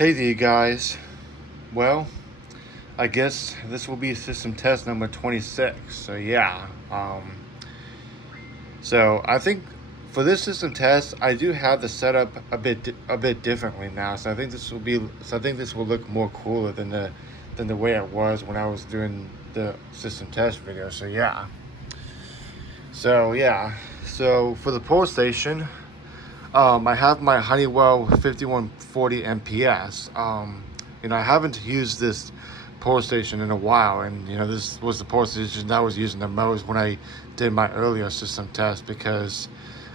Hey there, guys. Well, I guess this will be system test number 26. So yeah. So I think for this system test, I do have the setup a bit differently now. So I think this will look more cooler than the way it was when I was doing the system test video. So yeah. So yeah. So for the pole station, I have my Honeywell 5140 MPS. I haven't used this pole station in a while, and this was the pole station I was using the most when I did my earlier system test because,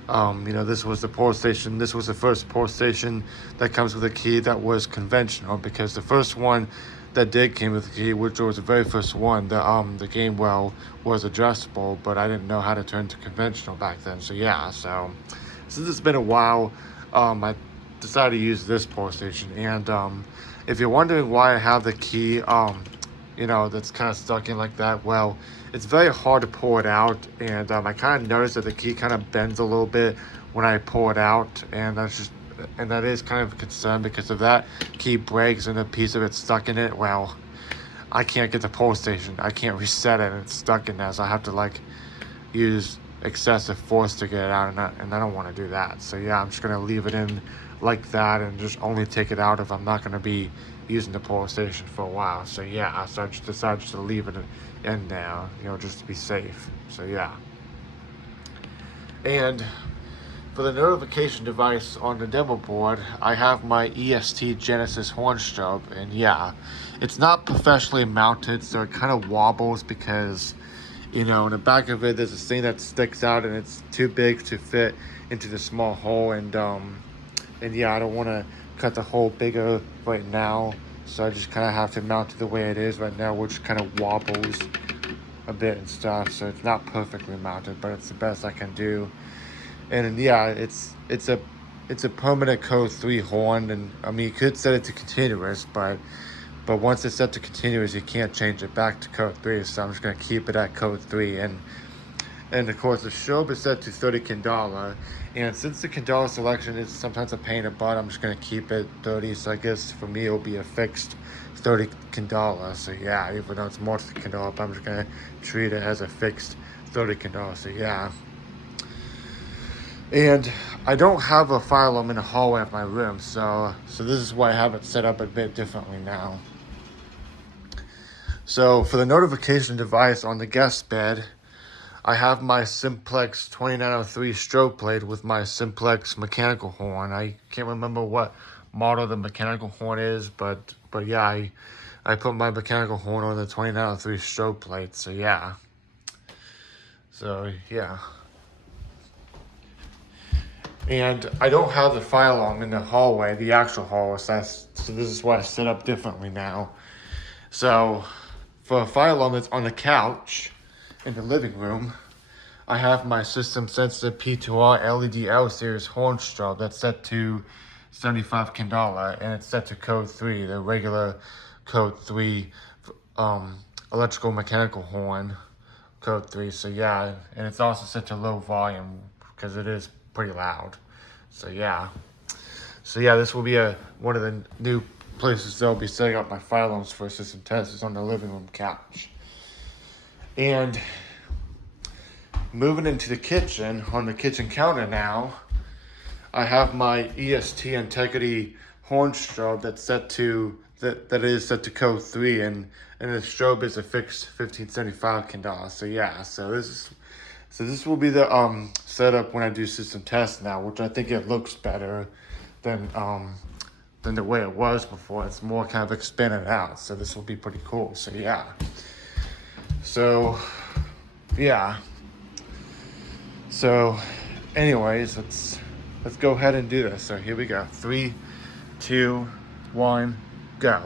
this was the pole station. This was the first pole station that comes with a key that was conventional because the first one that did came with a key, which was the very first one, the game well was adjustable, but I didn't know how to turn to conventional back then. So yeah, so since it's been a while, I decided to use this pole station. And if you're wondering why I have the key, that's kind of stuck in like that, well, it's very hard to pull it out. And I kind of noticed that the key kind of bends a little bit when I pull it out, and that is kind of a concern because if that key breaks and a piece of it's stuck in it, well, I can't get the pole station. I can't reset it, and it's stuck in there, so I have to use excessive force to get it out, and I don't want to do that. So yeah, I'm just gonna leave it in like that and just only take it out if I'm not gonna be using the pole station for a while. So yeah, so I just decided to leave it in now, just to be safe. So yeah. And for the notification device on the demo board, I have my EST Genesis horn strobe, and yeah, it's not professionally mounted, so it kind of wobbles because in the back of it there's this thing that sticks out and it's too big to fit into the small hole, and yeah, I don't want to cut the hole bigger right now, so I just kind of have to mount it the way it is right now, which kind of wobbles a bit and stuff, so it's not perfectly mounted, but it's the best I can do. And yeah, it's a permanent code 3 horn, and I mean you could set it to continuous, but once it's set to continuous, you can't change it back to code 3. So I'm just going to keep it at code 3. And of course, the strobe is set to 30 Candela. And since the Candela selection is sometimes a pain in the butt, I'm just going to keep it 30. So I guess for me, it'll be a fixed 30 Candela. So yeah, even though it's more Candela, but I'm just going to treat it as a fixed 30 Candela. So yeah. And I don't have a fire alarm in the hallway of my room. So this is why I have it set up a bit differently now. So for the notification device on the guest bed, I have my Simplex 2903 strobe plate with my Simplex mechanical horn. I can't remember what model the mechanical horn is, but yeah, I put my mechanical horn on the 2903 strobe plate. So yeah. So yeah. And I don't have the fire alarm in the hallway, the actual hallway, so this is why I set up differently now. So for a fire alarm that's on the couch in the living room, I have my system sensitive P2R LED L series horn strobe that's set to 75 Candela, and it's set to code 3, the regular code 3 electrical mechanical horn code 3. So yeah, and it's also set to low volume because it is pretty loud. So yeah. This will be one of the new places that I'll be setting up my fire alarms for a system test is on the living room couch. And moving into the kitchen, on the kitchen counter now, I have my EST Integrity horn strobe that is set to code 3, and the strobe is a fixed 1575 Candela. So yeah, so this will be the setup when I do system tests now, which I think it looks better than the way it was before. It's more kind of expanded out, so this will be pretty cool. So yeah. So yeah. So anyways, let's go ahead and do this. So here we go. 3, 2, 1, go.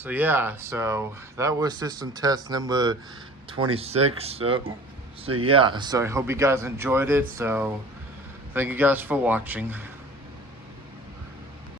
So yeah, so that was system test number 26. So yeah, so I hope you guys enjoyed it. So thank you guys for watching.